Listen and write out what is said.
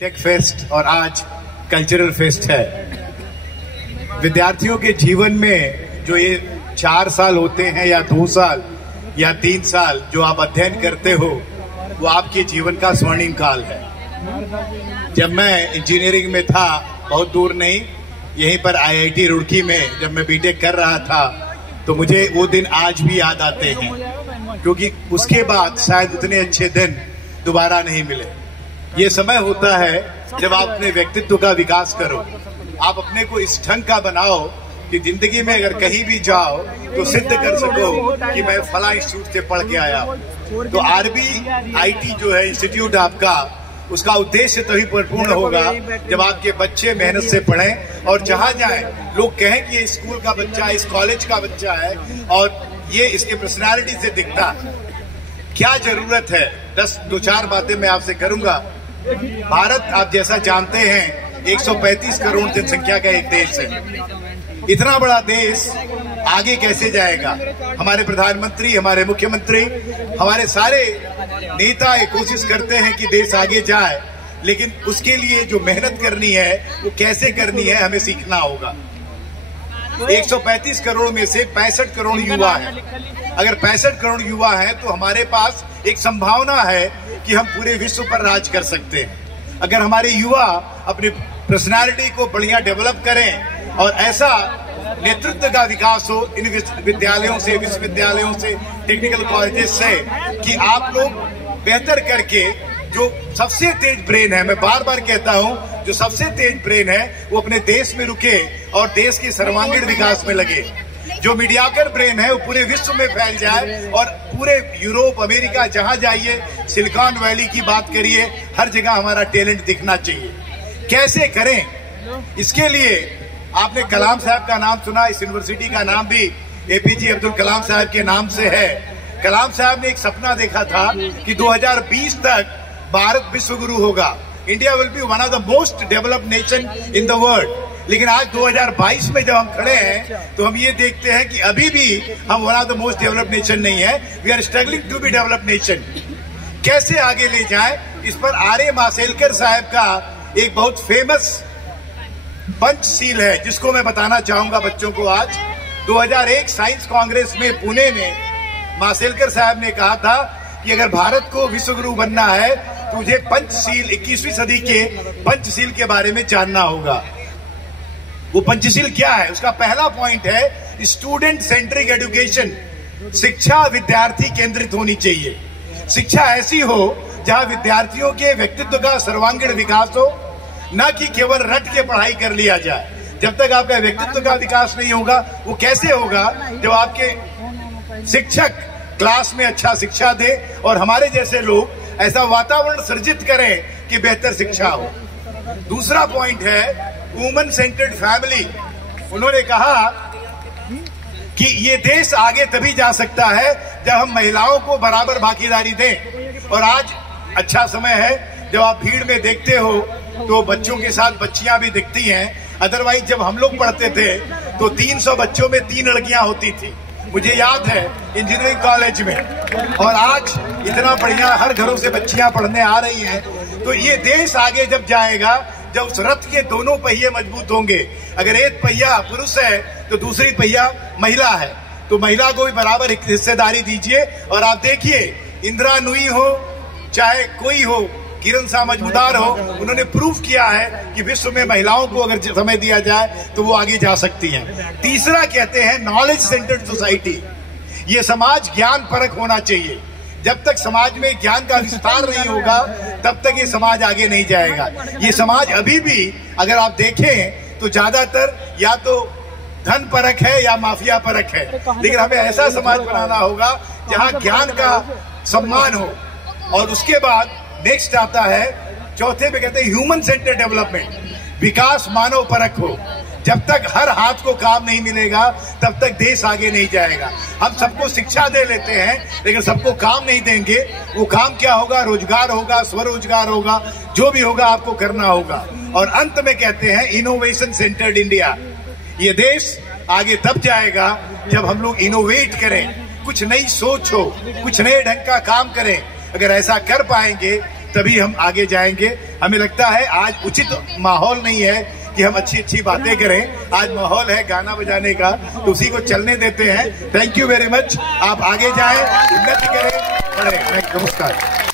Tech fest और आज cultural fest है। विद्यार्थियों के जीवन में जो ये 4 साल होते हैं या 2 साल या 3 साल जो आप अध्ययन करते हो, वो आपके जीवन का स्वर्णिम काल है। जब मैं इंजीनियरिंग में था, बहुत दूर नहीं, यहीं पर IIT रुड़की में जब मैं बीटेक कर रहा था, तो मुझे वो दिन आज भी याद आते हैं, क्योंकि उसके बाद शायद उतने अच्छे दिन दोबारा नहीं मिले। ये समय होता है जब आप अपने व्यक्तित्व का विकास करो, आप अपने को इस ढंग का बनाओ कि जिंदगी में अगर कहीं भी जाओ तो सिद्ध कर सको कि मैं फला इंस्टीट्यूट से पढ़ के आया। तो RBIT जो है इंस्टीट्यूट आपका, उसका उद्देश्य तभी परिपूर्ण होगा जब आपके बच्चे मेहनत से पढ़ें और जहां जाएं लोग कहें कि ये स्कूल का बच्चा है, इस कॉलेज का बच्चा है और ये इसके पर्सनालिटी से दिखता है। क्या जरूरत है, 2-4 बातें मैं आपसे करूंगा। भारत आप जैसा जानते हैं 135 करोड़ जनसंख्या का एक देश है। इतना बड़ा देश आगे कैसे जाएगा? हमारे प्रधानमंत्री, हमारे मुख्यमंत्री, हमारे सारे नेता ये कोशिश करते हैं कि देश आगे जाए, लेकिन उसके लिए जो मेहनत करनी है वो कैसे करनी है हमें सीखना होगा। 135 करोड़ में से 65 करोड़ युवा है। अगर 65 करोड़ युवा है तो हमारे पास एक संभावना है कि हम पूरे विश्व पर राज कर सकते हैं। अगर हमारे युवा अपनी पर्सनालिटी को बढ़िया डेवलप करें और ऐसा नेतृत्व का विकास हो इन विद्यालयों से, विश्वविद्यालयों से, टेक्निकल कॉलेजेस से, कि आप लोग बेहतर करके जो सबसे तेज ब्रेन है, मैं बार बार कहता हूं, जो सबसे तेज ब्रेन है वो अपने देश में रुके और देश के सर्वांगीण विकास में लगे। जो मीडियाकर ब्रेन है वो पूरे विश्व में फैल जाए और पूरे यूरोप, अमेरिका, जहां जाइए, सिलिकॉन वैली की बात करिए, हर जगह हमारा टैलेंट दिखना चाहिए। कैसे करें? इसके लिए आपने कलाम साहब का नाम सुना, इस यूनिवर्सिटी का नाम भी APJ अब्दुल कलाम साहब के नाम से है। कलाम साहब ने एक सपना देखा था कि 2020 तक भारत विश्व गुरु होगा, India will be one of the most developed nation in the world. लेकिन आज 2022 में जब हम खड़े हैं तो हम ये देखते हैं कि अभी भी हम one of the most developed nation नहीं है। We are struggling to be developed nation. कैसे आगे ले जाए, इस पर R.A. माशेलकर साहब का एक बहुत फेमस पंचशील है, जिसको मैं बताना चाहूंगा बच्चों को। आज 2001 साइंस कांग्रेस में पुणे में माशेलकर साहब ने कहा था कि अगर भारत को विश्व गुरु बनना है तो मुझे पंचशील, 21वीं सदी के पंचशील के बारे में जानना होगा। वो पंचशील क्या है? उसका पहला पॉइंट है स्टूडेंट सेंट्रिक एजुकेशन। शिक्षा विद्यार्थी केंद्रित होनी चाहिए। शिक्षा ऐसी हो जहां विद्यार्थियों के व्यक्तित्व का सर्वांगीण विकास हो, न कि केवल रट के पढ़ाई कर लिया जाए। जब तक आपका व्यक्तित्व का विकास नहीं होगा, वो कैसे होगा? जब आपके शिक्षक क्लास में अच्छा शिक्षा दे और हमारे जैसे लोग ऐसा वातावरण सृजित करें कि बेहतर शिक्षा हो। दूसरा पॉइंट है वुमन सेंटर्ड फैमिली। उन्होंने कहा कि ये देश आगे तभी जा सकता है जब हम महिलाओं को बराबर भागीदारी दें। और आज अच्छा समय है, जब आप भीड़ में देखते हो तो बच्चों के साथ बच्चियां भी दिखती हैं। अदरवाइज जब हम लोग पढ़ते थे तो 300 बच्चों में 3 लड़कियां होती थी, मुझे याद है इंजीनियरिंग कॉलेज में। और आज इतना बढ़िया हर घरों से बच्चियां पढ़ने आ रही हैं। तो ये देश आगे जब जाएगा जब उस रथ के दोनों पहिए मजबूत होंगे। अगर एक पहिया पुरुष है तो दूसरी पहिया महिला है, तो महिला को भी बराबर हिस्सेदारी दीजिए। और आप देखिए, इंदिरा नूई हो चाहे कोई हो, किरण शाह मजूमदार हो, उन्होंने प्रूफ किया है कि विश्व में महिलाओं को अगर समय दिया जाए तो वो आगे जा सकती हैं। तीसरा कहते हैं नॉलेज सेंटर्ड सोसाइटी। ये समाज ज्ञान परक होना चाहिए। जब तक समाज में ज्ञान का विस्तार नहीं होगा तब तक ये समाज आगे नहीं जाएगा। ये समाज अभी भी अगर आप देखें तो ज्यादातर या तो धन परक है या माफिया परक है, लेकिन हमें ऐसा समाज बनाना होगा जहां ज्ञान का सम्मान हो। और उसके बाद नेक्स्ट आता है, चौथे पे कहते हैं ह्यूमन सेंटर डेवलपमेंट। विकास मानव परक हो। जब तक हर हाथ को काम नहीं मिलेगा तब तक देश आगे नहीं जाएगा। हम सबको शिक्षा दे लेते हैं लेकिन सबको काम नहीं देंगे। वो काम क्या होगा? रोजगार होगा, स्वरोजगार होगा, जो भी होगा आपको करना होगा। और अंत में कहते हैं इनोवेशन सेंटर्ड इंडिया। ये देश आगे तब जाएगा जब हम लोग इनोवेट करें, कुछ नई सोच हो, कुछ नए ढंग का काम करें। अगर ऐसा कर पाएंगे तभी हम आगे जाएंगे। हमें लगता है आज उचित माहौल नहीं है कि हम अच्छी अच्छी बातें करें। आज माहौल है गाना बजाने का, तो उसी को चलने देते हैं। Thank you very much. आप आगे जाएं, उन्नति करें, बढ़े। नमस्कार।